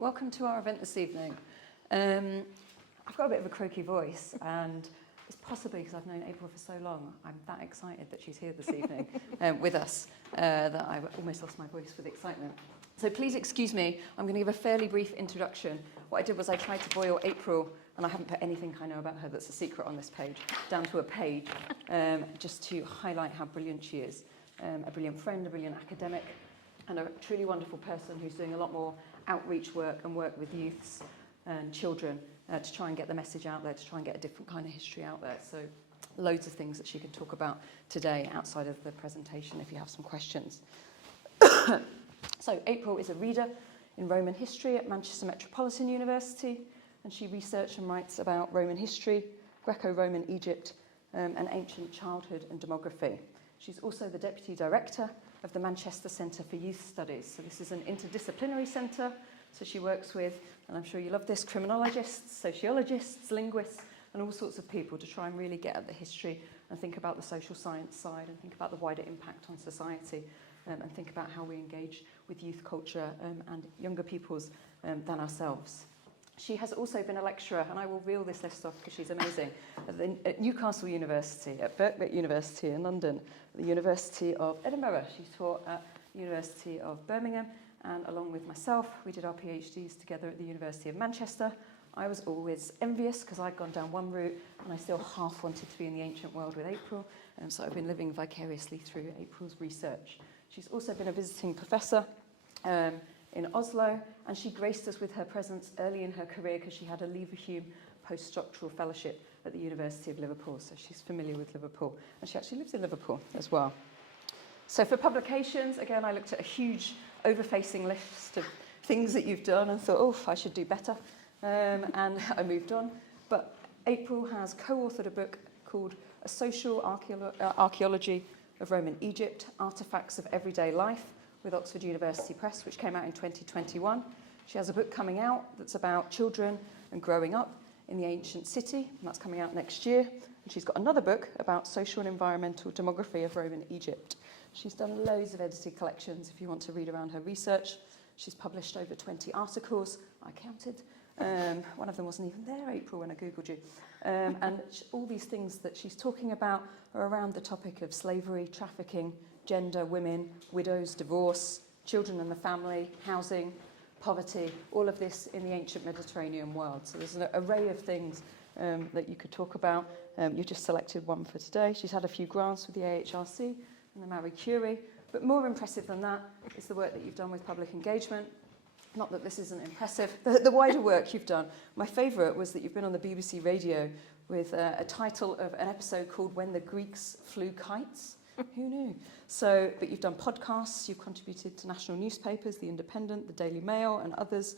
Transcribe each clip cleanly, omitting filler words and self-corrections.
Welcome to our event this evening. I've got a bit of a croaky voice, and it's possibly because I've known April for so long. I'm that excited that she's here this evening with us that I've almost lost my voice with excitement. So please excuse me, I'm going to give a fairly brief introduction. What I did was I tried to boil April, and I haven't put anything I know about her that's a secret on this page, down to a page, just to highlight how brilliant she is. A brilliant friend, a brilliant academic, and a truly wonderful person who's doing a lot more outreach work and work with youths and children to try and get the message out there, to try and get a different kind of history out there. So loads of things that she can talk about today outside of the presentation if you have some questions. So April is a reader in Roman history at Manchester Metropolitan University, and she researches and writes about Roman history, Greco-Roman Egypt, and ancient childhood and demography. She's also the Deputy Director of the Manchester Centre for Youth Studies. So this is an interdisciplinary centre. So she works with, and I'm sure you love this, criminologists, sociologists, linguists, and all sorts of people to try and really get at the history and think about the social science side and think about the wider impact on society and think about how we engage with youth culture and younger peoples than ourselves. She has also been a lecturer, and I will reel this list off because she's amazing, at Newcastle University, at Birkbeck University in London, the University of Edinburgh. She's taught at the University of Birmingham, and along with myself, we did our PhDs together at the University of Manchester. I was always envious because I'd gone down one route, and I still half wanted to be in the ancient world with April, and so I've been living vicariously through April's research. She's also been a visiting professor in Oslo, and she graced us with her presence early in her career because she had a Leverhulme postdoctoral fellowship at the University of Liverpool, so she's familiar with Liverpool, and she actually lives in Liverpool as well. So for publications, again, I looked at a huge overfacing list of things that you've done and thought, oh, I should do better, and I moved on. But April has co-authored a book called A Social Archaeology of Roman Egypt, Artifacts of Everyday Life, with Oxford University Press, which came out in 2021. She has a book coming out that's about children and growing up in the ancient city, and that's coming out next year. And she's got another book about social and environmental demography of Roman Egypt. She's done loads of edited collections if you want to read around her research. She's published over 20 articles, I counted. One of them wasn't even there, April, when I Googled you. And all these things that she's talking about are around the topic of slavery, trafficking, gender, women, widows, divorce, children and the family, housing, poverty, all of this in the ancient Mediterranean world. So there's an array of things that you could talk about. You just selected one for today. She's had a few grants with the AHRC and the Marie Curie, but more impressive than that is the work that you've done with public engagement. Not that this isn't impressive, the wider work you've done. My favourite was that you've been on the BBC radio with a title of an episode called When the Greeks Flew Kites. Who knew? So, but you've done podcasts, you've contributed to national newspapers, The Independent, The Daily Mail and others.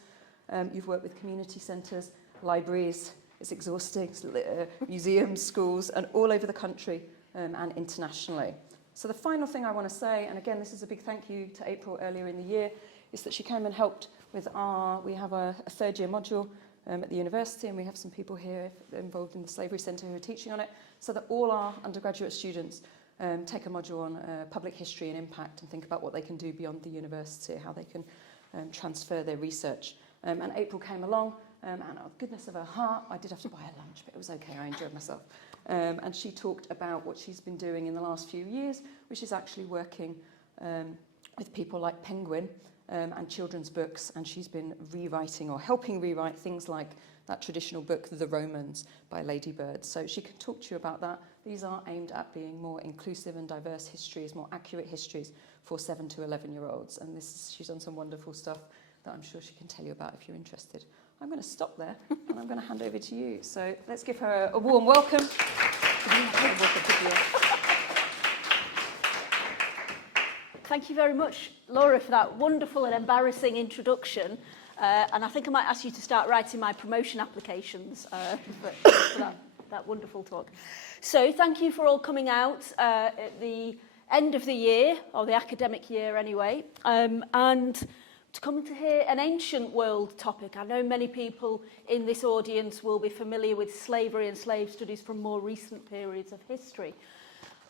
You've worked with community centres, libraries, it's exhausting, museums, schools, and all over the country and internationally. So the final thing I want to say, and again, this is a big thank you to April earlier in the year, is that she came and helped with we have a third year module at the university, and we have some people here involved in the Slavery Centre who are teaching on it, so that all our undergraduate students take a module on public history and impact and think about what they can do beyond the university, how they can transfer their research. And April came along, and out of the goodness of her heart, I did have to buy her lunch, but it was okay, I enjoyed myself. And she talked about what she's been doing in the last few years, which is actually working with people like Penguin and children's books, and she's been rewriting or helping rewrite things like that traditional book, The Romans, by Lady Bird. So she can talk to you about that. These are aimed at being more inclusive and diverse histories, more accurate histories for 7 to 11-year-olds. And she's done some wonderful stuff that I'm sure she can tell you about if you're interested. I'm going to stop there, and I'm going to hand over to you. So let's give her a warm welcome. Thank you very much, Laura, for that wonderful and embarrassing introduction. And I think I might ask you to start writing my promotion applications for that wonderful talk. So thank you for all coming out at the end of the year, or the academic year anyway, and to come to hear an ancient world topic. I know many people in this audience will be familiar with slavery and slave studies from more recent periods of history.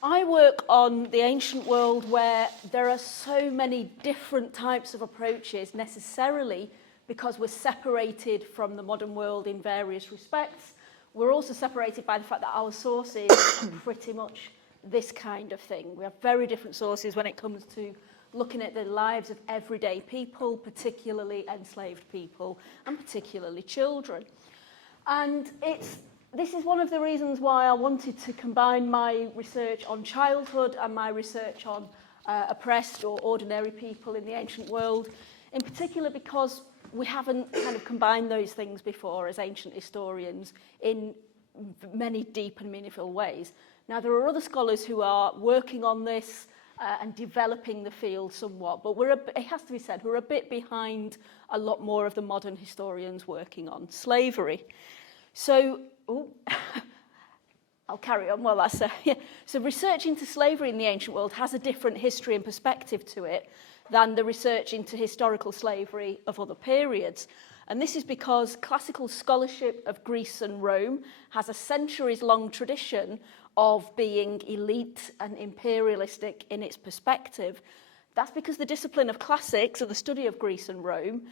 I work on the ancient world where there are so many different types of approaches necessarily because we're separated from the modern world in various respects. We're also separated by the fact that our sources are pretty much this kind of thing. We have very different sources when it comes to looking at the lives of everyday people, particularly enslaved people, and particularly children. And this is one of the reasons why I wanted to combine my research on childhood and my research on oppressed or ordinary people in the ancient world, in particular because we haven't kind of combined those things before as ancient historians in many deep and meaningful ways. Now, there are other scholars who are working on this and developing the field somewhat, but it has to be said, we're a bit behind a lot more of the modern historians working on slavery. So, I'll carry on while that's yeah. So research into slavery in the ancient world has a different history and perspective to it than the research into historical slavery of other periods. And this is because classical scholarship of Greece and Rome has a centuries-long tradition of being elite and imperialistic in its perspective. That's because the discipline of classics, or the study of Greece and Rome,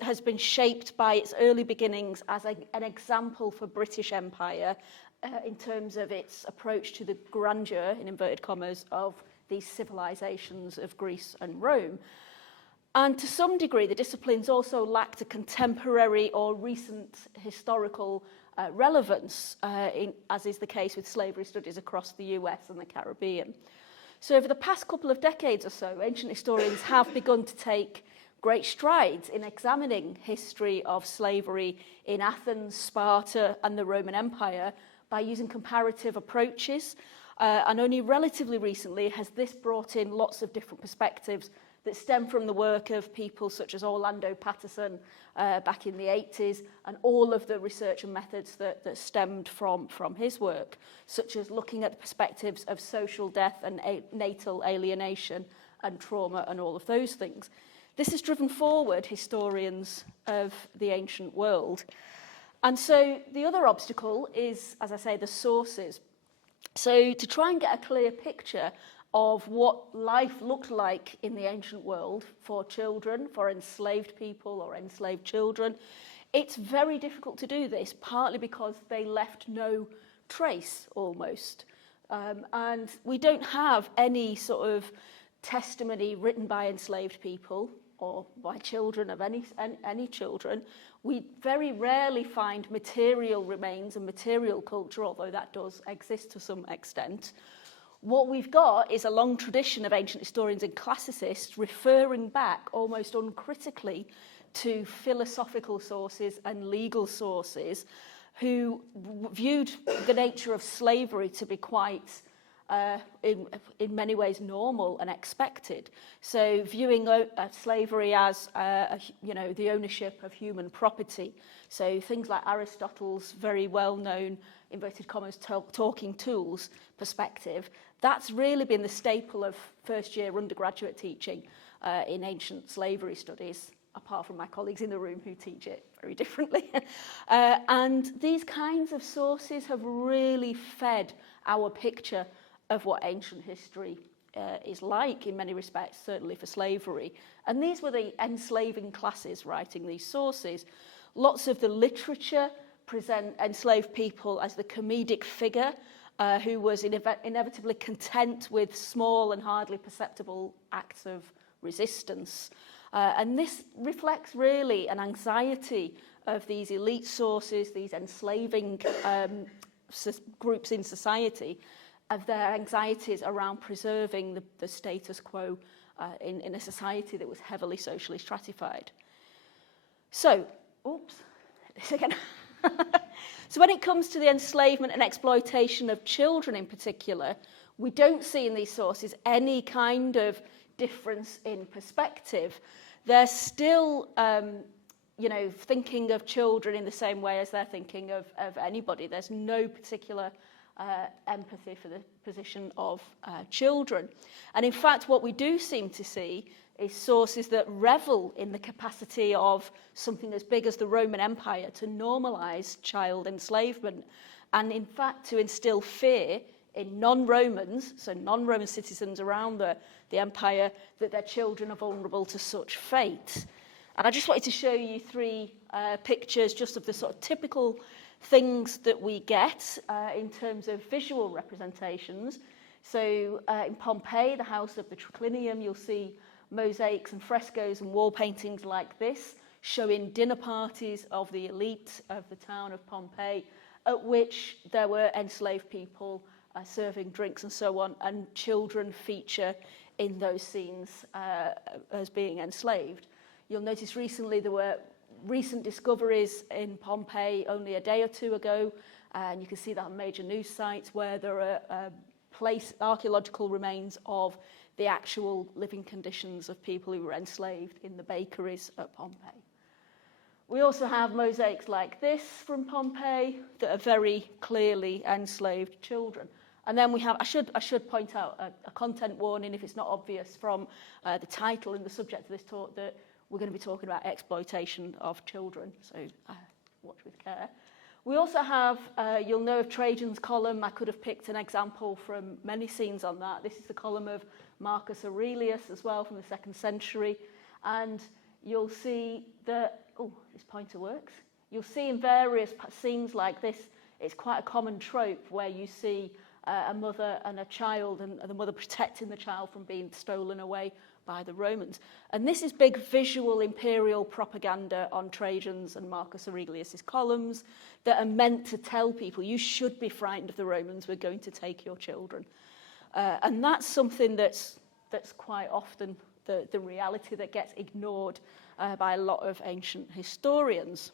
has been shaped by its early beginnings as an example for British Empire in terms of its approach to the grandeur, in inverted commas, of these civilizations of Greece and Rome. And to some degree, the disciplines also lacked a contemporary or recent historical relevance, as is the case with slavery studies across the US and the Caribbean. So over the past couple of decades or so, ancient historians have begun to take great strides in examining history of slavery in Athens, Sparta, and the Roman Empire by using comparative approaches. And only relatively recently has this brought in lots of different perspectives that stem from the work of people such as Orlando Patterson back in the 80s, and all of the research and methods that stemmed from his work, such as looking at the perspectives of social death and natal alienation and trauma and all of those things. This has driven forward historians of the ancient world. And so the other obstacle is, as I say, the sources. So to try and get a clear picture of what life looked like in the ancient world for children, for enslaved people or enslaved children, it's very difficult to do this, partly because they left no trace almost. And we don't have any sort of testimony written by enslaved people or by children of any children. We very rarely find material remains and material culture, although that does exist to some extent. What we've got is a long tradition of ancient historians and classicists referring back almost uncritically to philosophical sources and legal sources who viewed the nature of slavery to be quite, in many ways, normal and expected. So viewing slavery as, the ownership of human property. So things like Aristotle's very well-known, inverted commas, talking tools perspective, that's really been the staple of first-year undergraduate teaching in ancient slavery studies, apart from my colleagues in the room who teach it very differently. And these kinds of sources have really fed our picture of what ancient history is like in many respects, certainly for slavery. And these were the enslaving classes writing these sources. Lots of the literature present enslaved people as the comedic figure who was inevitably content with small and hardly perceptible acts of resistance. And this reflects really an anxiety of these elite sources, these enslaving groups in society, of their anxieties around preserving the status quo in a society that was heavily socially stratified. So, this again. So when it comes to the enslavement and exploitation of children in particular, we don't see in these sources any kind of difference in perspective. They're still, thinking of children in the same way as they're thinking of anybody. There's no particular empathy for the position of children. And in fact, what we do seem to see is sources that revel in the capacity of something as big as the Roman Empire to normalize child enslavement, and in fact to instill fear in non-Romans, so non-Roman citizens around the empire, that their children are vulnerable to such fate. And I just wanted to show you three pictures just of the sort of typical things that we get in terms of visual representations. So in Pompeii, the house of the triclinium, you'll see mosaics and frescoes and wall paintings like this, showing dinner parties of the elite of the town of Pompeii, at which there were enslaved people serving drinks and so on, and children feature in those scenes as being enslaved. You'll notice recently there were recent discoveries in Pompeii only a day or two ago, and you can see that on major news sites where there are archaeological remains of the actual living conditions of people who were enslaved in the bakeries at Pompeii. We also have mosaics like this from Pompeii that are very clearly enslaved children. And then we have, I should point out a content warning if it's not obvious from the title and the subject of this talk that we're going to be talking about exploitation of children, so watch with care. We also have, you'll know of Trajan's column. I could have picked an example from many scenes on that. This is the column of Marcus Aurelius as well from the 2nd century. And you'll see that, oh, this pointer works. You'll see in various scenes like this, it's quite a common trope where you see a mother and a child, and the mother protecting the child from being stolen away by the Romans. And this is big visual imperial propaganda on Trajan's and Marcus Aurelius's columns that are meant to tell people, you should be frightened of the Romans, we're going to take your children. And that's something that's quite often the reality that gets ignored by a lot of ancient historians.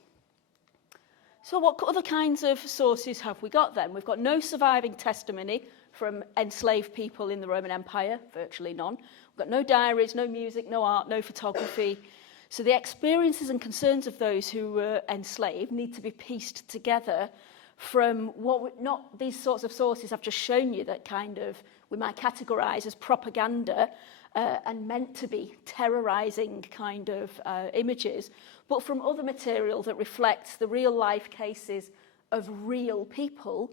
So what other kinds of sources have we got then? We've got no surviving testimony from enslaved people in the Roman Empire, virtually none. We've got no diaries, no music, no art, no photography. So the experiences and concerns of those who were enslaved need to be pieced together from not these sorts of sources I've just shown you that kind of we might categorise as propaganda and meant to be terrorising kind of images, but from other material that reflects the real life cases of real people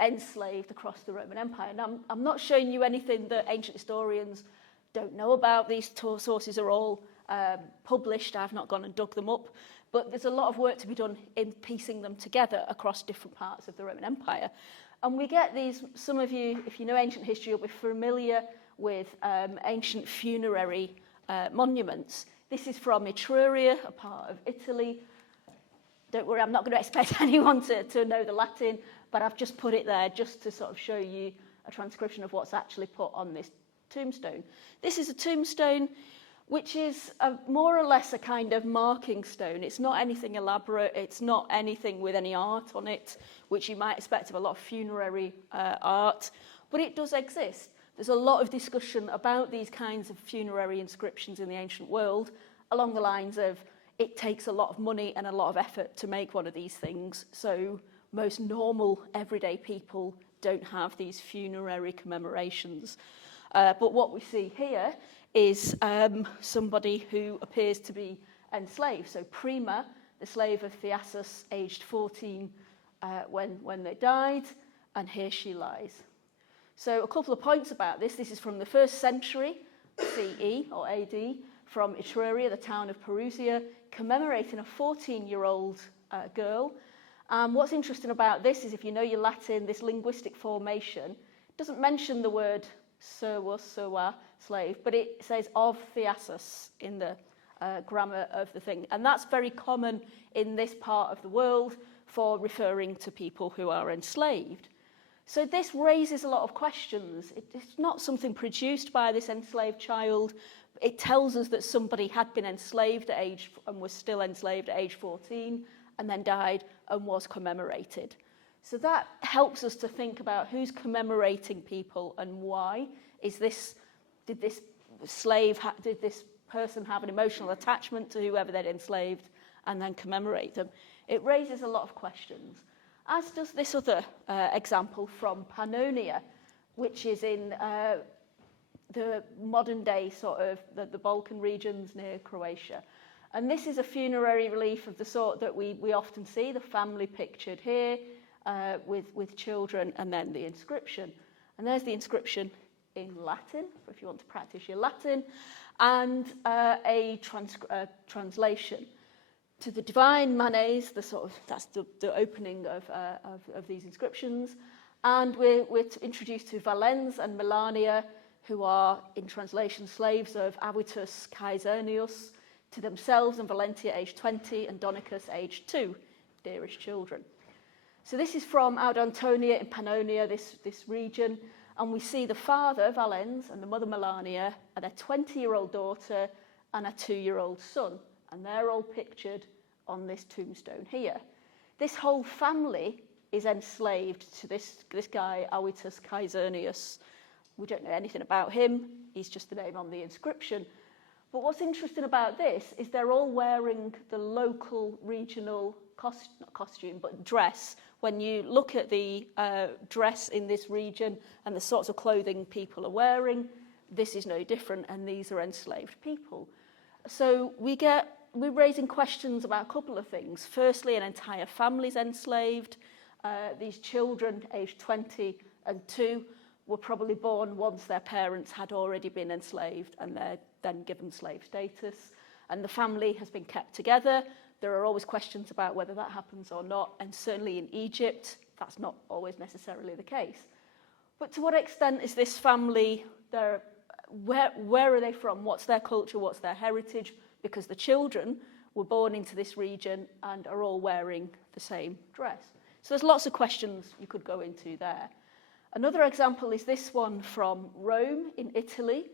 enslaved across the Roman Empire. Now, I'm not showing you anything that ancient historians don't know about. These sources are all published. I've not gone and dug them up, but there's a lot of work to be done in piecing them together across different parts of the Roman Empire. And we get these, some of you, if you know ancient history, you'll be familiar with ancient funerary monuments. This is from Etruria, a part of Italy. Don't worry, I'm not going to expect anyone to know the Latin, but I've just put it there just to sort of show you a transcription of what's actually put on this tombstone. This is a tombstone which is more or less a kind of marking stone. It's not anything elaborate. It's not anything with any art on it, which you might expect of a lot of funerary art, but it does exist. There's a lot of discussion about these kinds of funerary inscriptions in the ancient world along the lines of it takes a lot of money and a lot of effort to make one of these things, so most normal everyday people don't have these funerary commemorations. But what we see here is somebody who appears to be enslaved. So Prima, the slave of Thyasus, aged 14 when they died, and here she lies. So a couple of points about this. This is from the 1st century CE or AD from Etruria, the town of Perusia, commemorating a 14-year-old girl. What's interesting about this is if you know your Latin, this linguistic formation doesn't mention the word servus, serva, slave, but it says of Thyasus in the grammar of the thing. And that's very common in this part of the world for referring to people who are enslaved. So this raises a lot of questions. It's not something produced by this enslaved child. It tells us that somebody had been enslaved at age and was still enslaved at age 14 and then died and was commemorated. So that helps us to think about who's commemorating people and why. Did this person have an emotional attachment to whoever they'd enslaved and then commemorate them? It raises a lot of questions, as does this other example from Pannonia, which is in the modern day sort of the Balkan regions near Croatia. And this is a funerary relief of the sort that we often see, the family pictured here with children, and then the inscription. And there's the inscription in Latin, if you want to practice your Latin. and a translation. To the divine manes, that's the opening of these inscriptions, and we're introduced to Valens and Melania, who are, in translation, slaves of Avitus Caesernius, to themselves and Valentia, aged 20, and Donicus, aged 2, dearest children. So this is from Aud Antonia in Pannonia, this region, and we see the father, Valens, and the mother, Melania, and their 20-year-old daughter and a 2-year-old son, and they're all pictured on this tombstone here. This whole family is enslaved to this guy, Avitus Caesernius. We don't know anything about him. He's just the name on the inscription. But what's interesting about this is they're all wearing the local regional not costume, but dress. When you look at the dress in this region and the sorts of clothing people are wearing, this is no different, and these are enslaved people. So we're raising questions about a couple of things. Firstly, an entire family's enslaved. These children, aged 20 and 2, were probably born once their parents had already been enslaved, and they're then given slave status. And the family has been kept together. There are always questions about whether that happens or not, and certainly in Egypt, that's not always necessarily the case. But to what extent is this family, where are they from? What's their culture? What's their heritage? Because the children were born into this region and are all wearing the same dress. So there's lots of questions you could go into there. Another example is this one from Rome in Italy.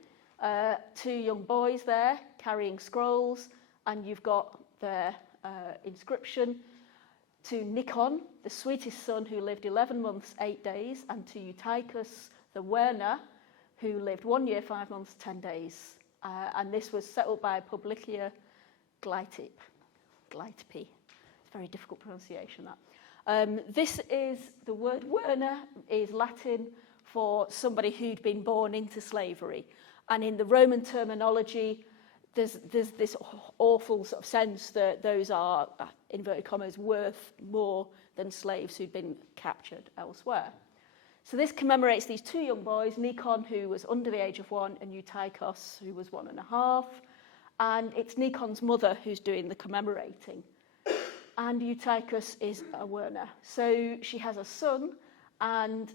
2 young boys there carrying scrolls, and you've got their inscription to Nikon, the sweetest son who lived 11 months, 8 days, and to Eutychus, the Werner, who lived 1 year, 5 months, 10 days. And this was set up by Publicia Glytipi. It's very difficult pronunciation, that. This is, the word Werner is Latin for somebody who'd been born into slavery. And in the Roman terminology, there's this awful sort of sense that those are, inverted commas, worth more than slaves who'd been captured elsewhere. So this commemorates these 2 young boys, Nikon, who was under the age of 1, and Eutychus, who was 1.5. And it's Nikon's mother who's doing the commemorating. And Eutychus is a Werner. So she has a son, and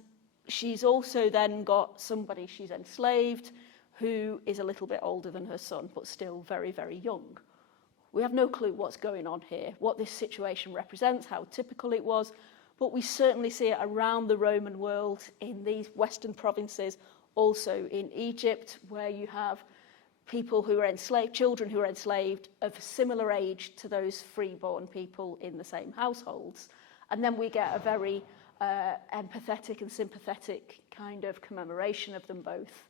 she's also then got somebody she's enslaved who is a little bit older than her son, but still very, very young. We have no clue what's going on here, what this situation represents, how typical it was, but we certainly see it around the Roman world in these western provinces, also in Egypt, where you have people who are enslaved, children who are enslaved of similar age to those freeborn people in the same households. And then we get a very empathetic and sympathetic kind of commemoration of them both.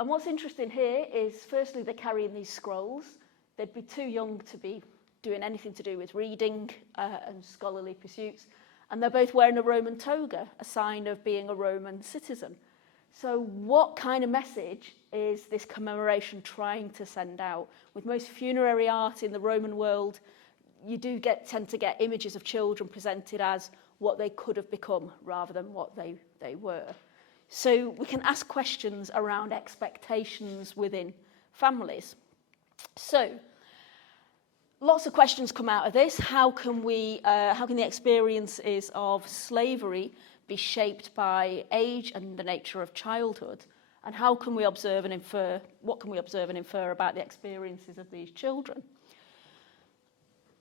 And what's interesting here is, firstly, they're carrying these scrolls. They'd be too young to be doing anything to do with reading and scholarly pursuits. And they're both wearing a Roman toga, a sign of being a Roman citizen. So what kind of message is this commemoration trying to send out? With most funerary art in the Roman world, you do tend to get images of children presented as what they could have become rather than what they were. So we can ask questions around expectations within families. So lots of questions come out of this. How can the experiences of slavery be shaped by age and the nature of childhood? And how can we observe and infer, what can we observe and infer about the experiences of these children?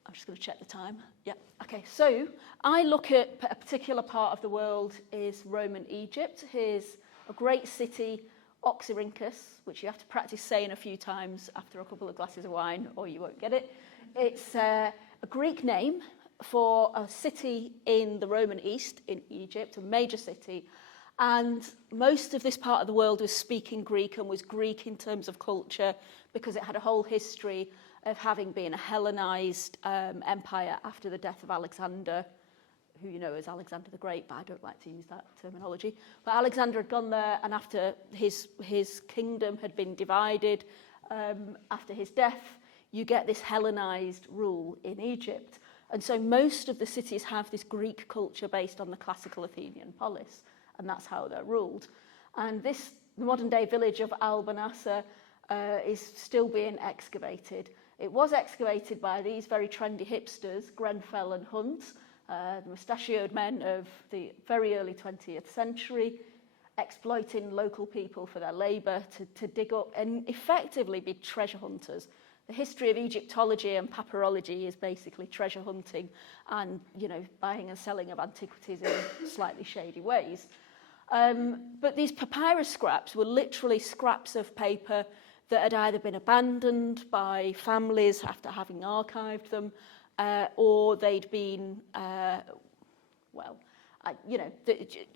I'm just going to check the time. Yeah, okay. So I look at a particular part of the world is Roman Egypt. Here's a great city, Oxyrhynchus, which you have to practice saying a few times after a couple of glasses of wine, or you won't get it. It's a Greek name for a city in the Roman East, in Egypt, a major city. And most of this part of the world was speaking Greek and was Greek in terms of culture because it had a whole history of having been a Hellenized empire after the death of Alexander, who you know as Alexander the Great, but I don't like to use that terminology. But Alexander had gone there, and after his kingdom had been divided, after his death, you get this Hellenized rule in Egypt. And so most of the cities have this Greek culture based on the classical Athenian polis, and that's how they're ruled. And the modern-day village of Al-Banasa is still being excavated. It was excavated by these very trendy hipsters, Grenfell and Hunt, the mustachioed men of the very early 20th century, exploiting local people for their labour to dig up and effectively be treasure hunters. The history of Egyptology and papyrology is basically treasure hunting and, you know, buying and selling of antiquities in slightly shady ways. But these papyrus scraps were literally scraps of paper that had either been abandoned by families after having archived them, or they'd been,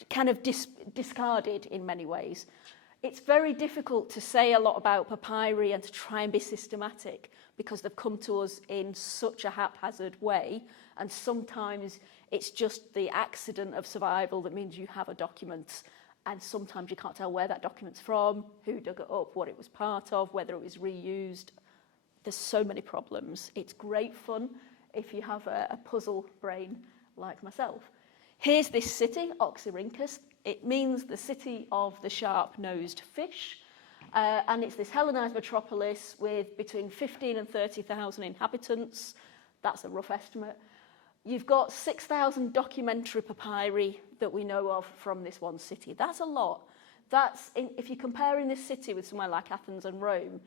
kind of discarded in many ways. It's very difficult to say a lot about papyri and to try and be systematic because they've come to us in such a haphazard way, and sometimes it's just the accident of survival that means you have a document, and sometimes you can't tell where that document's from, who dug it up, what it was part of, whether it was reused. There's so many problems. It's great fun if you have a puzzle brain like myself. Here's this city, Oxyrhynchus. It means the city of the sharp-nosed fish, and it's this Hellenized metropolis with between 15 and 30,000 inhabitants. That's a rough estimate. You've got 6,000 documentary papyri that we know of from this one city. That's a lot. If you're comparing this city with somewhere like Athens and Rome,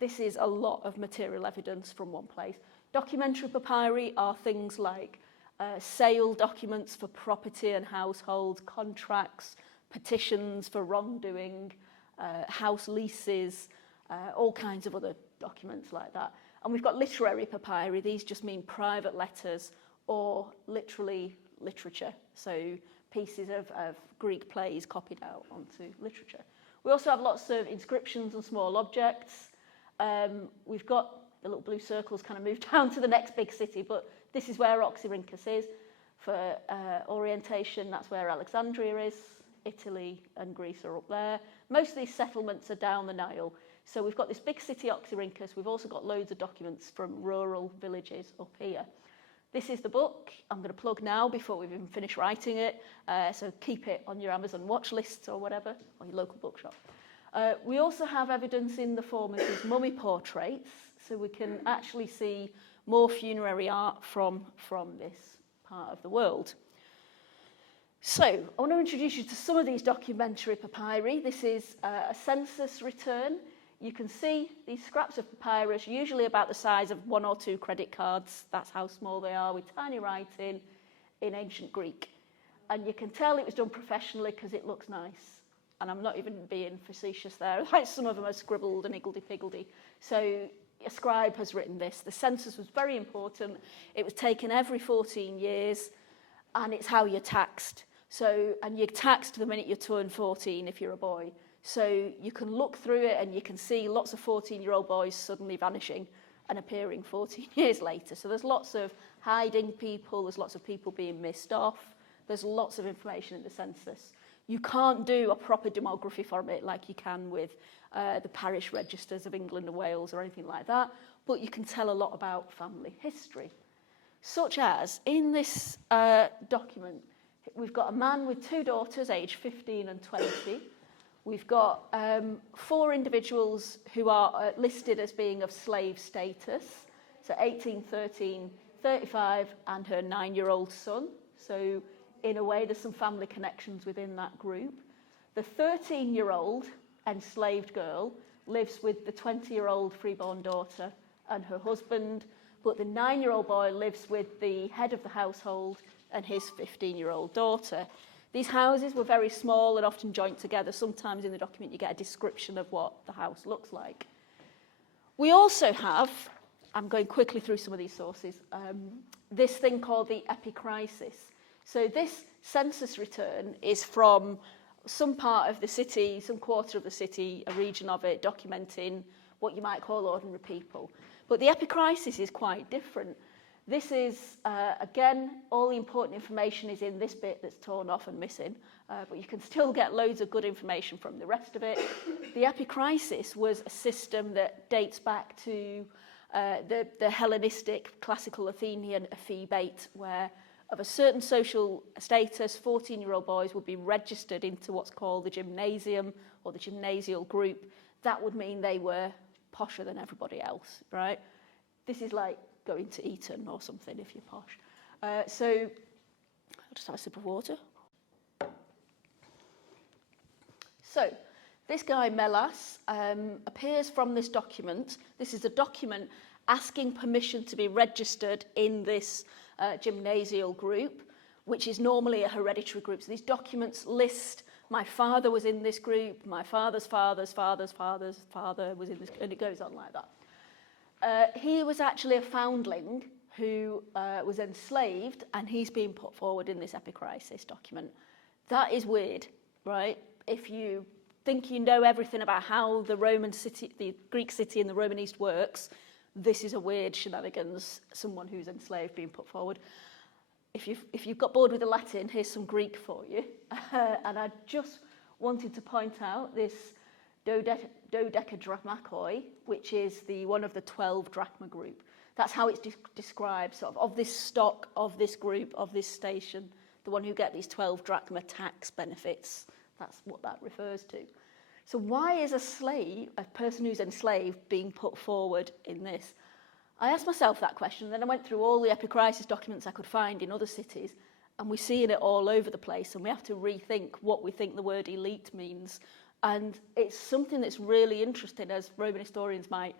this is a lot of material evidence from one place. Documentary papyri are things like sale documents for property and household, contracts, petitions for wrongdoing, house leases, all kinds of other documents like that. And we've got literary papyri. These just mean private letters or literally literature, so pieces of Greek plays copied out onto literature. We also have lots of inscriptions and small objects. We've got the little blue circles kind of moved down to the next big city, but this is where Oxyrhynchus is. For orientation, that's where Alexandria is. Italy and Greece are up there. Most of these settlements are down the Nile. So we've got this big city, Oxyrhynchus. We've also got loads of documents from rural villages up here. This is the book I'm going to plug now before we've even finished writing it. So keep it on your Amazon watch lists or whatever, or your local bookshop. We also have evidence in the form of these mummy portraits, so we can actually see more funerary art from this part of the world. So I want to introduce you to some of these documentary papyri. This is a census return. You can see these scraps of papyrus, usually about the size of 1 or 2 credit cards. That's how small they are, with tiny writing in ancient Greek. And you can tell it was done professionally because it looks nice. And I'm not even being facetious there. Like some of them are scribbled and higgledy-piggledy. So a scribe has written this. The census was very important. It was taken every 14 years, and it's how you're taxed. And you're taxed the minute you turn 14 if you're a boy. So you can look through it and you can see lots of 14-year-old boys suddenly vanishing and appearing 14 years later. So there's lots of hiding people, there's lots of people being missed off, there's lots of information in the census. You can't do a proper demography from it like you can with the parish registers of England and Wales or anything like that, but you can tell a lot about family history. Such as, in this document, we've got a man with 2 daughters, aged 15 and 20. We've got 4 individuals who are listed as being of slave status, so 18, 13, 35, and her 9-year-old son. So in a way, there's some family connections within that group. The 13-year-old enslaved girl lives with the 20-year-old freeborn daughter and her husband, but the 9-year-old boy lives with the head of the household and his 15-year-old daughter. These houses were very small and often joined together. Sometimes in the document you get a description of what the house looks like. We also have, I'm going quickly through some of these sources, this thing called the epicrisis. So this census return is from some part of the city, some quarter of the city, a region of it, documenting what you might call ordinary people. But the epicrisis is quite different. This is, again, all the important information is in this bit that's torn off and missing, but you can still get loads of good information from the rest of it. The epicrisis was a system that dates back to the Hellenistic, classical Athenian ephebate, where of a certain social status, 14-year-old boys would be registered into what's called the gymnasium or the gymnasial group. That would mean they were posher than everybody else, right? This is like going to Eton or something if you're posh. So I'll just have a sip of water. So this guy, Melas, appears from this document. This is a document asking permission to be registered in this gymnasial group, which is normally a hereditary group. So these documents list, my father was in this group, my father's father's father's father's father was in this, and it goes on like that. He was actually a foundling who was enslaved, and he's being put forward in this epicrisis document. That is weird, right? If you think you know everything about how the Roman city, the Greek city in the Roman East works, this is a weird shenanigans, someone who's enslaved being put forward. If you've got bored with the Latin, here's some Greek for you. And I just wanted to point out this dodecadramachoi, which is one of the 12 drachma group. That's how it's described, sort of this stock, of this group, of this station, the one who get these 12 drachma tax benefits. That's what that refers to. So why is a person who's enslaved, being put forward in this? I asked myself that question, and then I went through all the epicrisis documents I could find in other cities, and we're seeing it all over the place, and we have to rethink what we think the word elite means. And it's something that's really interesting, as Roman historians might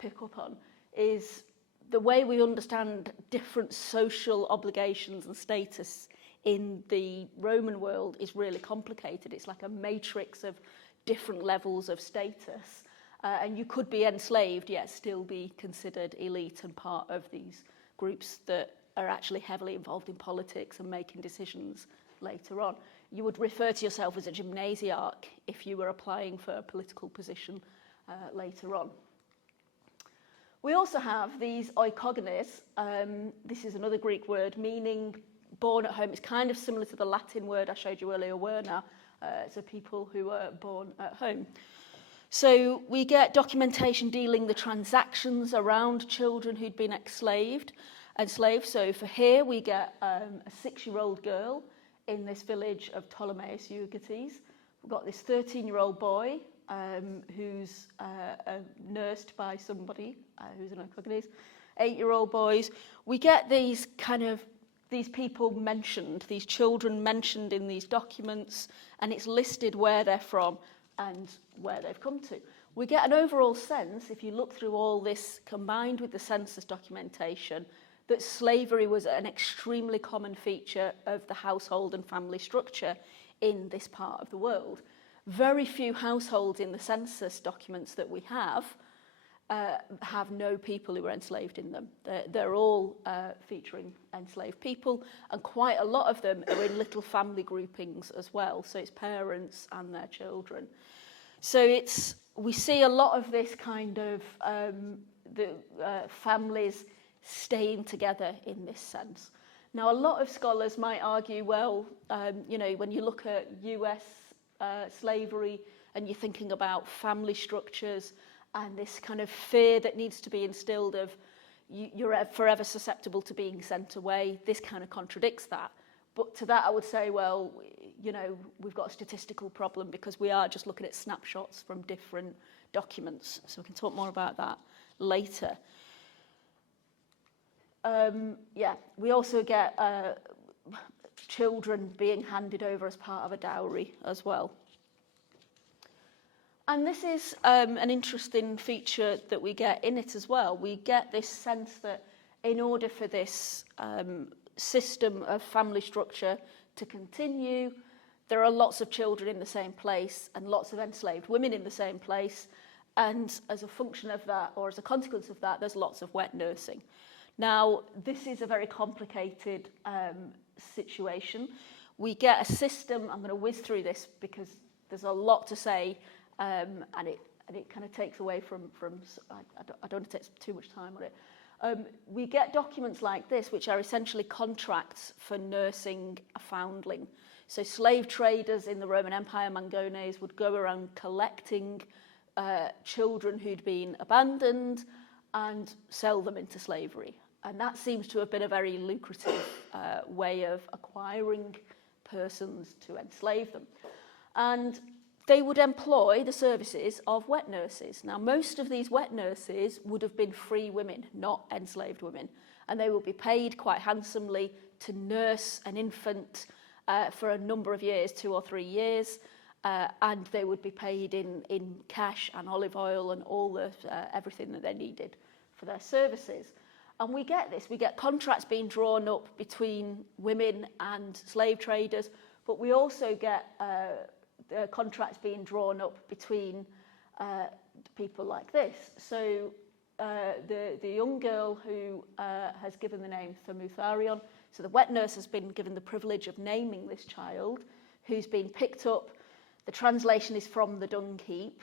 pick up on, is the way we understand different social obligations and status in the Roman world is really complicated. It's like a matrix of different levels of status. And you could be enslaved, yet still be considered elite and part of these groups that are actually heavily involved in politics and making decisions later on. You would refer to yourself as a gymnasiarch if you were applying for a political position later on. We also have these oikogones. This is another Greek word meaning born at home. It's kind of similar to the Latin word I showed you earlier, werna, so people who are born at home. So we get documentation dealing the transactions around children who'd been enslaved. So for here we get a 6-year-old girl in this village of Ptolemais Eugates. We've got this 13-year-old boy who's nursed by somebody who's an oikogones. 8-year-old boys. We get these people mentioned, these children mentioned in these documents, and it's listed where they're from and where they've come to. We get an overall sense, if you look through all this combined with the census documentation, that slavery was an extremely common feature of the household and family structure in this part of the world. Very few households in the census documents that we have no people who are enslaved in them. They're all featuring enslaved people, and quite a lot of them are in little family groupings as well. So it's parents and their children. So we see a lot of this kind of families staying together in this sense. Now, a lot of scholars might argue, well, when you look at US slavery and you're thinking about family structures and this kind of fear that needs to be instilled of you're forever susceptible to being sent away, this kind of contradicts that. But to that I would say, well, we've got a statistical problem because we are just looking at snapshots from different documents. So we can talk more about that later. We also get children being handed over as part of a dowry as well. And this is an interesting feature that we get in it as well. We get this sense that in order for this system of family structure to continue, there are lots of children in the same place and lots of enslaved women in the same place. And as a function of that, or as a consequence of that, there's lots of wet nursing. Now, this is a very complicated situation. We get a system, I'm going to whiz through this because there's a lot to say, and it kind of takes away from I don't want to take too much time on it. We get documents like this, which are essentially contracts for nursing a foundling. So slave traders in the Roman Empire, mangones, would go around collecting children who'd been abandoned and sell them into slavery. And that seems to have been a very lucrative way of acquiring persons to enslave them. And they would employ the services of wet nurses. Now, most of these wet nurses would have been free women, not enslaved women, and they would be paid quite handsomely to nurse an infant for a number of years, 2 or 3 years, and they would be paid in cash and olive oil and all the everything that they needed for their services. And we get contracts being drawn up between women and slave traders, but we also get contracts being drawn up between people like this. So the young girl who has given the name Thermutharion, so the wet nurse has been given the privilege of naming this child, who's been picked up. The translation is from the dung heap.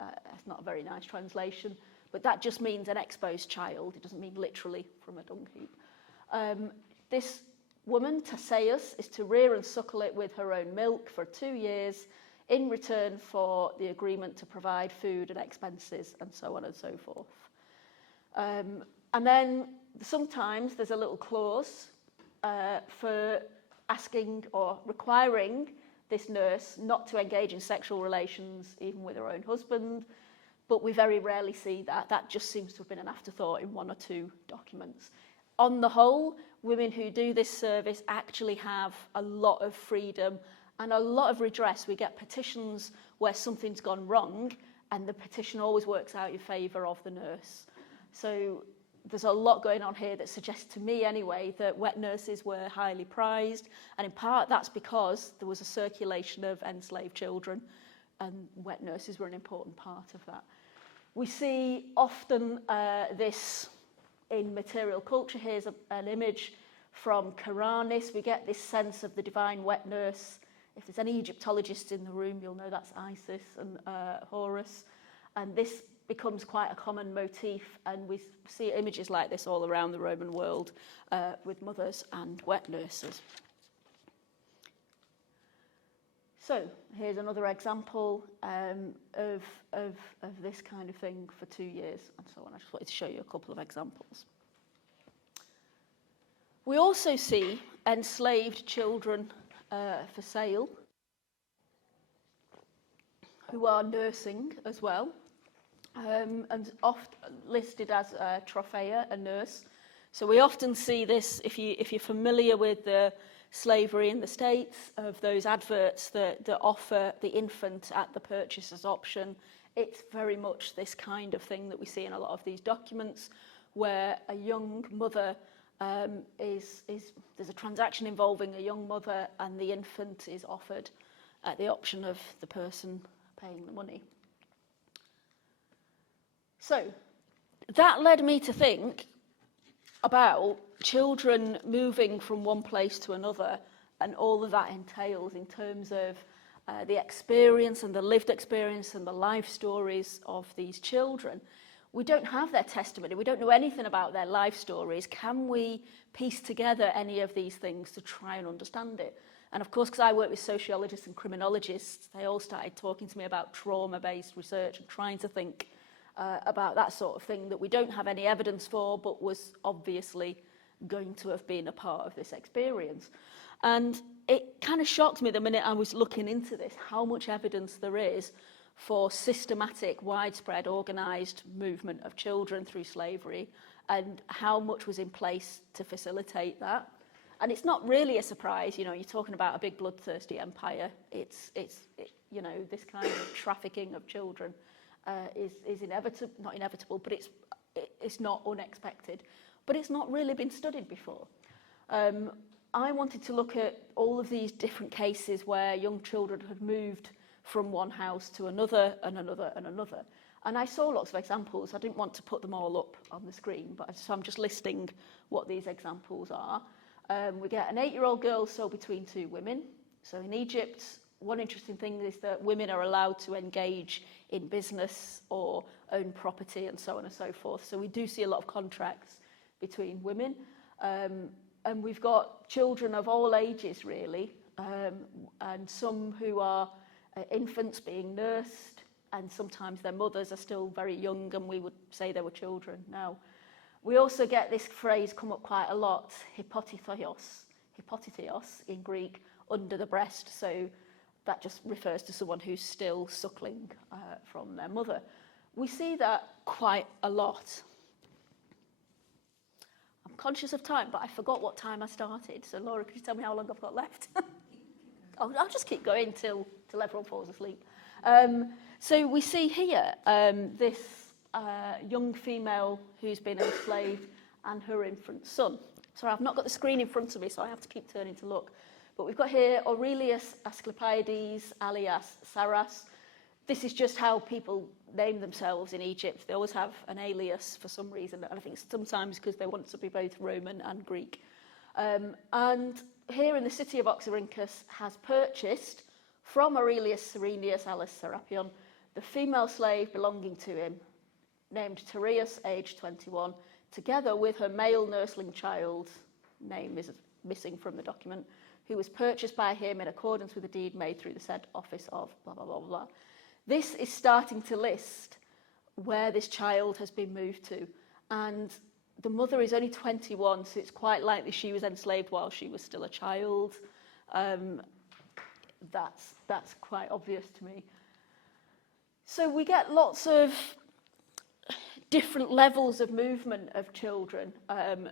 It's not a very nice translation, but that just means an exposed child. It doesn't mean literally from a dung heap. This woman, Taseus, is to rear and suckle it with her own milk for 2 years in return for the agreement to provide food and expenses and so on and so forth. And then sometimes there's a little clause for asking or requiring this nurse not to engage in sexual relations even with her own husband, but we very rarely see that. That just seems to have been an afterthought in 1 or 2 documents. On the whole, women who do this service actually have a lot of freedom and a lot of redress. We get petitions where something's gone wrong, and the petition always works out in favour of the nurse. So there's a lot going on here that suggests to me anyway that wet nurses were highly prized, and in part that's because there was a circulation of enslaved children, and wet nurses were an important part of that. We see often this in material culture. Here's an image from Karanis. We get this sense of the divine wet nurse. If there's any Egyptologists in the room, you'll know that's Isis and Horus. And this becomes quite a common motif, and we see images like this all around the Roman world with mothers and wet nurses. So here's another example of this kind of thing for 2 years and so on. I just wanted to show you a couple of examples. We also see enslaved children for sale who are nursing as well, and often listed as a trophea, a nurse. So we often see this, if you're familiar with the slavery in the States, of those adverts that offer the infant at the purchaser's option. It's very much this kind of thing that we see in a lot of these documents, where a young mother there's a transaction involving a young mother, and the infant is offered at the option of the person paying the money. So that led me to think about children moving from one place to another, and all that that entails in terms of the experience and the lived experience and the life stories of these children. We don't have their testimony. We don't know anything about their life stories. Can we piece together any of these things to try and understand it? And of course, because I work with sociologists and criminologists, they all started talking to me about trauma-based research and trying to think about that sort of thing that we don't have any evidence for, but was obviously going to have been a part of this experience. And it kind of shocked me the minute I was looking into this, how much evidence there is for systematic, widespread, organised movement of children through slavery, and how much was in place to facilitate that. And it's not really a surprise, you know, you're talking about a big bloodthirsty empire. It's you know, this kind of trafficking of children is inevitable, not inevitable, but it's not unexpected. But it's not really been studied before. I wanted to look at all of these different cases where young children had moved from one house to another and another and another. And I saw lots of examples. I didn't want to put them all up on the screen, so I'm just listing what these examples are. We get an 8-year-old girl sold between 2 women. So in Egypt, one interesting thing is that women are allowed to engage in business or own property and so on and so forth. So we do see a lot of contracts between women. And we've got children of all ages, really, and some who are infants being nursed, and sometimes their mothers are still very young, and we would say they were children now. We also get this phrase come up quite a lot, hypotithios in Greek, under the breast. So that just refers to someone who's still suckling from their mother. We see that quite a lot. I'm conscious of time, but I forgot what time I started. So Laura, could you tell me how long I've got left? I'll just keep going till everyone falls asleep. So we see here this young female who's been enslaved and her infant son. Sorry, I've not got the screen in front of me, so I have to keep turning to look. But we've got here Aurelius Asclepiades alias Saras. This is just how people name themselves in Egypt. They always have an alias for some reason, and I think sometimes because they want to be both Roman and Greek. And here in the city of Oxyrhynchus has purchased from Aurelius Cyrenius alias Serapion the female slave belonging to him, named Tereus, aged 21, together with her male nursling child, name is missing from the document, who was purchased by him in accordance with the deed made through the said office of blah, blah, blah, blah. This is starting to list where this child has been moved to. And the mother is only 21, so it's quite likely she was enslaved while she was still a child. That's quite obvious to me. So we get lots of different levels of movement of children,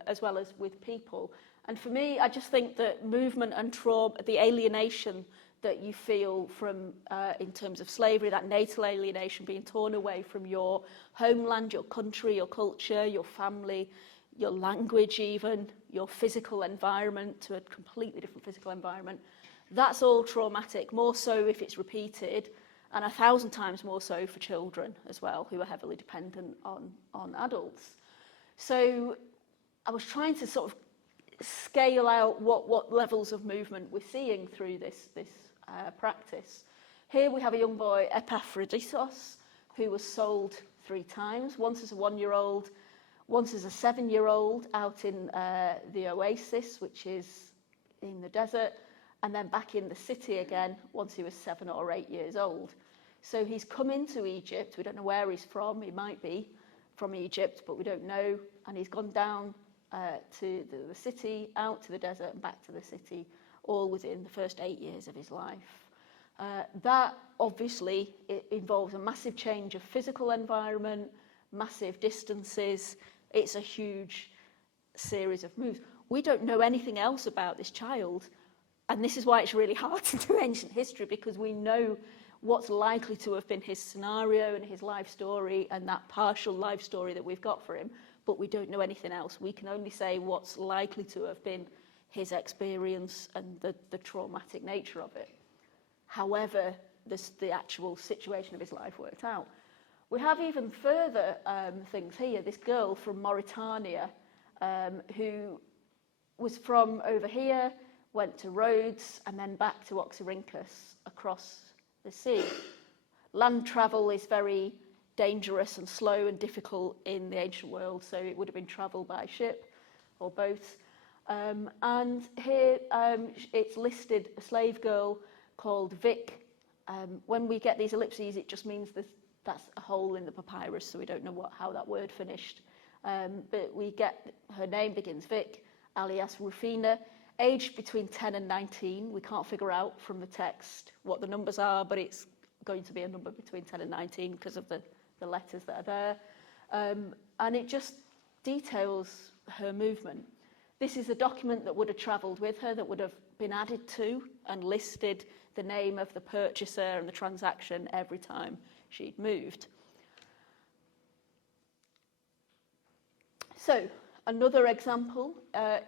as well as with people. And for me, I just think that movement and trauma, the alienation that you feel from, in terms of slavery, that natal alienation, being torn away from your homeland, your country, your culture, your family, your language even, your physical environment to a completely different physical environment, that's all traumatic, more so if it's repeated, and 1,000 times more so for children as well, who are heavily dependent on adults. So I was trying to sort of scale out what levels of movement we're seeing through this practice. Here we have a young boy, Epaphroditos, who was sold 3 times, once as a 1-year-old, once as a 7-year-old out in the oasis, which is in the desert, and then back in the city again once he was 7 or 8 years old. So he's come into Egypt. We don't know where he's from. He might be from Egypt, but we don't know. And he's gone down to the city, out to the desert and back to the city, all within the first 8 years of his life. That obviously it involves a massive change of physical environment, massive distances. It's a huge series of moves. We don't know anything else about this child. And this is why it's really hard to do ancient history, because we know what's likely to have been his scenario and his life story and that partial life story that we've got for him, but we don't know anything else. We can only say what's likely to have been his experience and the traumatic nature of it. However, the actual situation of his life worked out. We have even further things here. This girl from Mauritania who was from over here, went to Rhodes and then back to Oxyrhynchus across the sea. Land travel is very dangerous and slow and difficult in the ancient world, so it would have been travel by ship or boat. And here it's listed a slave girl called Vic. When we get these ellipses, it just means that's a hole in the papyrus, so we don't know how that word finished. But we get her name begins Vic, alias Rufina, aged between 10 and 19. We can't figure out from the text what the numbers are, but it's going to be a number between 10 and 19 because of the letters that are there. And it just details her movement. This is a document that would have travelled with her, that would have been added to and listed the name of the purchaser and the transaction every time she'd moved. So, another example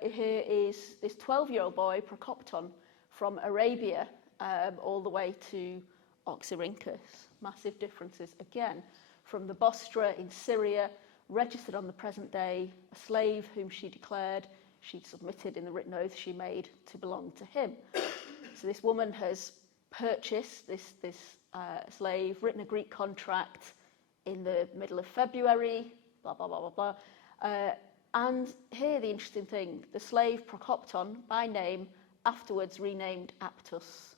here is this 12-year-old boy, Procopton, from Arabia all the way to Oxyrhynchus. Massive differences, again, from the Bostra in Syria, registered on the present day, a slave whom she declared she'd submitted in the written oath she made to belong to him. So this woman has purchased this slave, written a Greek contract in the middle of February, blah, blah, blah, blah, blah. And here the interesting thing, the slave Procopton, by name, afterwards renamed Aptus.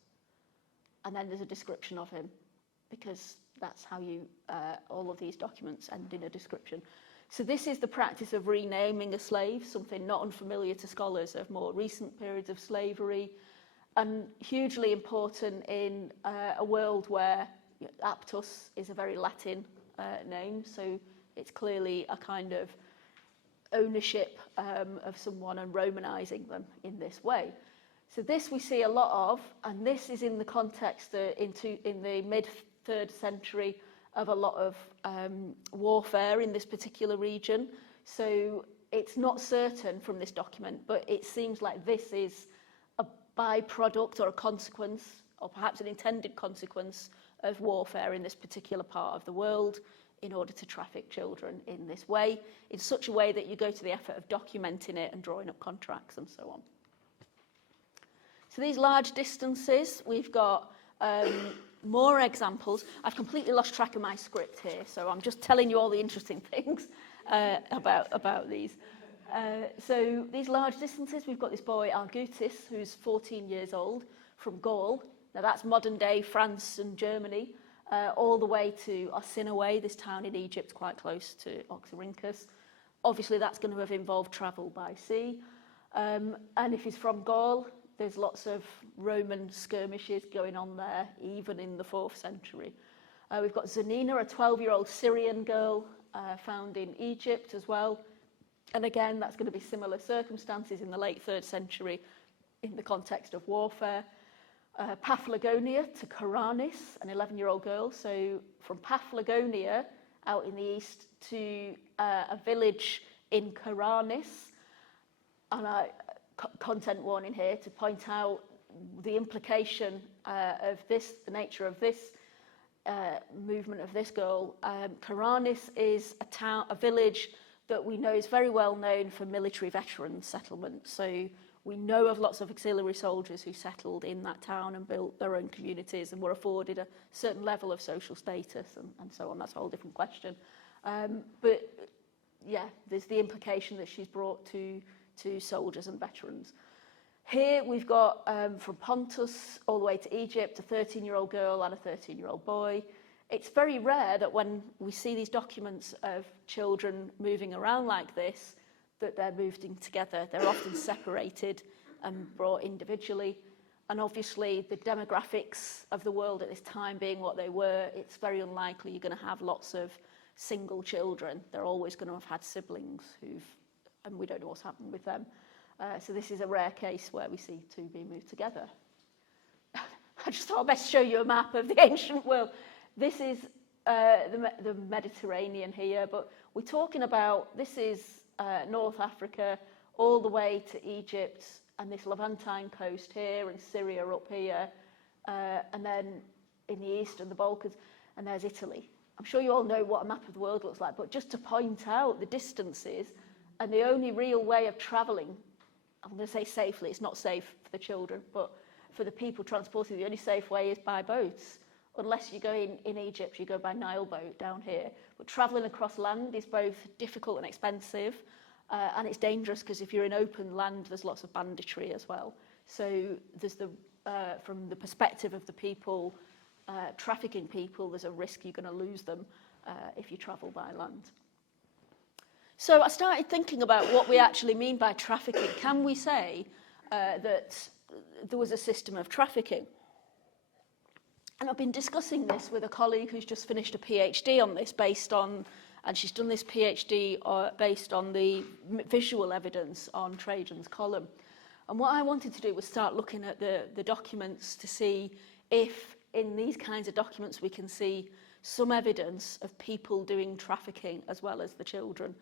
And then there's a description of him, because that's how you, all of these documents end in a description. So this is the practice of renaming a slave, something not unfamiliar to scholars of more recent periods of slavery. and hugely important in a world where aptus is a very Latin name, so it's clearly a kind of ownership of someone and Romanizing them in this way. So this we see a lot of, and this is in the context in the mid-3rd century of a lot of warfare in this particular region. So it's not certain from this document, but it seems like this is a byproduct or a consequence, or perhaps an intended consequence of warfare in this particular part of the world in order to traffic children in this way, in such a way that you go to the effort of documenting it and drawing up contracts and so on. So these large distances, we've got more examples. I've completely lost track of my script here, so I'm just telling you all the interesting things about these. So these large distances, we've got this boy, Argutis, who's 14 years old, from Gaul. Now that's modern-day France and Germany, all the way to Arsinoe, this town in Egypt, quite close to Oxyrhynchus. Obviously, that's going to have involved travel by sea. And if he's from Gaul, there's lots of Roman skirmishes going on there, even in the 4th century. We've got Zanina, a 12-year-old Syrian girl found in Egypt as well. And again, that's going to be similar circumstances in the late 3rd century in the context of warfare. Paphlagonia to Karanis, an 11-year-old girl. So from Paphlagonia out in the east to a village in Karanis. And content warning here to point out the implication of this, the nature of this movement of this girl. Karanis is a village that we know is very well known for military veteran settlement. So we know of lots of auxiliary soldiers who settled in that town and built their own communities and were afforded a certain level of social status and so on. That's a whole different question. But yeah, there's the implication that she's brought to soldiers and veterans. Here we've got from Pontus all the way to Egypt, a 13-year-old girl and a 13-year-old boy. It's very rare that when we see these documents of children moving around like this, that they're moving together. They're often separated and brought individually. And obviously the demographics of the world at this time being what they were, it's very unlikely you're going to have lots of single children. They're always going to have had siblings and we don't know what's happened with them. So this is a rare case where we see two being moved together. I just thought I'd best show you a map of the ancient world. This is the Mediterranean here, but we're talking about, this is North Africa, all the way to Egypt, and this Levantine coast here, and Syria up here, and then in the east and the Balkans, and there's Italy. I'm sure you all know what a map of the world looks like, but just to point out the distances, and the only real way of travelling, I'm going to say safely, it's not safe for the children, but for the people transporting, the only safe way is by boats. Unless you go in Egypt, you go by Nile boat down here. But travelling across land is both difficult and expensive, and it's dangerous because if you're in open land, there's lots of banditry as well. So there's from the perspective of the people trafficking people, there's a risk you're going to lose them if you travel by land. So I started thinking about what we actually mean by trafficking. Can we say that there was a system of trafficking? And I've been discussing this with a colleague who's just finished a PhD on this and she's done this PhD based on the visual evidence on Trajan's column. And what I wanted to do was start looking at the documents to see if in these kinds of documents we can see some evidence of people doing trafficking as well as the children,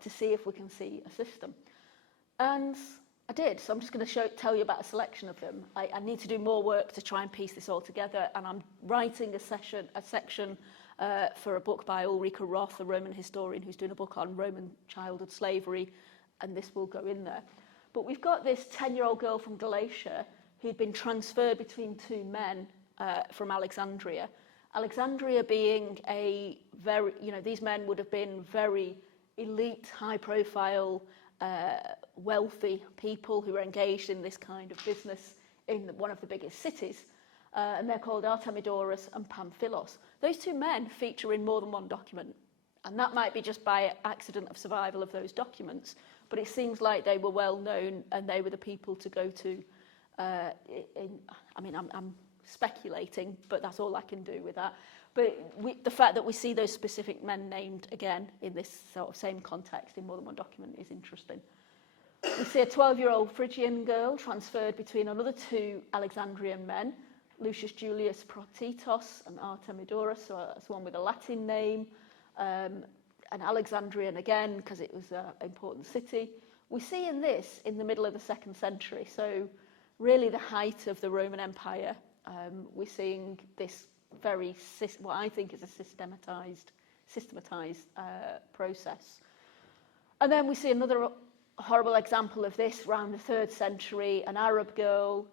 to see if we can see a system. And I did, so I'm just going to tell you about a selection of them. I need to do more work to try and piece this all together, and I'm writing a section for a book by Ulrika Roth, a Roman historian who's doing a book on Roman childhood slavery, and this will go in there. But we've got this 10-year-old girl from Galatia who'd been transferred between two men from Alexandria. Alexandria being a very, these men would have been very elite, high-profile, wealthy people who were engaged in this kind of business in one of the biggest cities. And they're called Artemidorus and Pamphilos. Those two men feature in more than one document. And that might be just by accident of survival of those documents. But it seems like they were well known and they were the people to go to I'm speculating, but that's all I can do with that. But the fact that we see those specific men named again in this sort of same context in more than one document is interesting. We see a 12-year-old Phrygian girl transferred between another 2 Alexandrian men, Lucius Julius Protitos and Artemidorus, so that's one with a Latin name, an Alexandrian again, because it was an important city. We see in this in the middle of the 2nd century, so really the height of the Roman Empire. We're seeing this very, what I think is a systematized process. And then we see another horrible example of this around the 3rd century, an Arab girl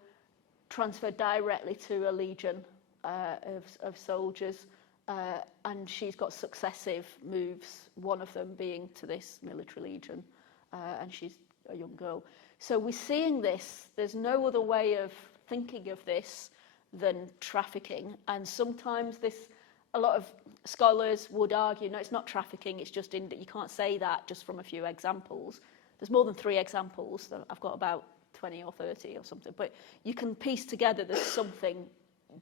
transferred directly to a legion of soldiers, and she's got successive moves, one of them being to this military legion, and she's a young girl. So we're seeing this, there's no other way of thinking of this than trafficking, and sometimes a lot of scholars would argue, no, it's not trafficking, it's just you can't say that just from a few examples. There's more than 3 examples, I've got about 20 or 30 or something, but you can piece together there's something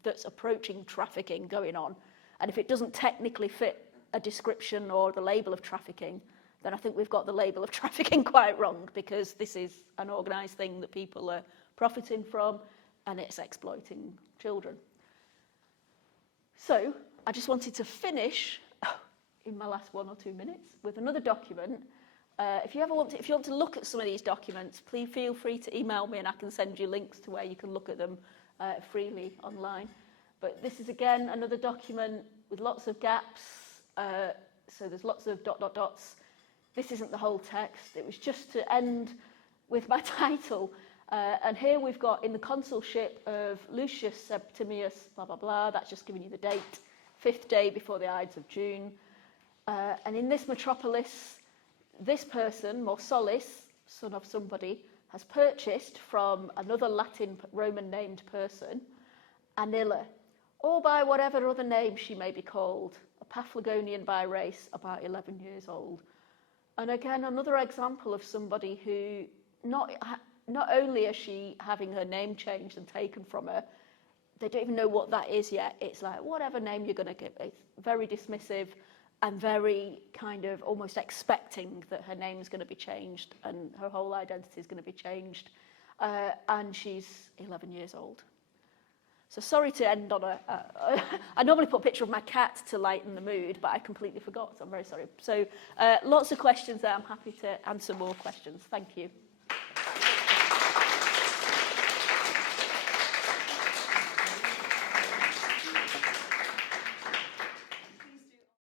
that's approaching trafficking going on, and if it doesn't technically fit a description or the label of trafficking, then I think we've got the label of trafficking quite wrong, because this is an organised thing that people are profiting from, and it's exploiting children. So I just wanted to finish in my last 1 or 2 minutes with another document. If you want to look at some of these documents, please feel free to email me and I can send you links to where you can look at them freely online. But this is again another document with lots of gaps, so there's lots of ... This isn't the whole text, it was just to end with my title. And here we've got in the consulship of Lucius Septimius, blah, blah, blah, that's just giving you the date, 5th day before the Ides of June. And in this metropolis, this person, Morsolis, son of somebody, has purchased from another Latin Roman named person, Anilla, or by whatever other name she may be called, a Paphlagonian by race, about 11 years old. And again, another example of somebody who not only is she having her name changed and taken from her, they don't even know what that is yet. It's like, whatever name you're going to give. It's very dismissive and very kind of almost expecting that her name is going to be changed and her whole identity is going to be changed. And she's 11 years old. So sorry to end on I normally put a picture of my cat to lighten the mood, but I completely forgot, so I'm very sorry. So lots of questions there. I'm happy to answer more questions. Thank you.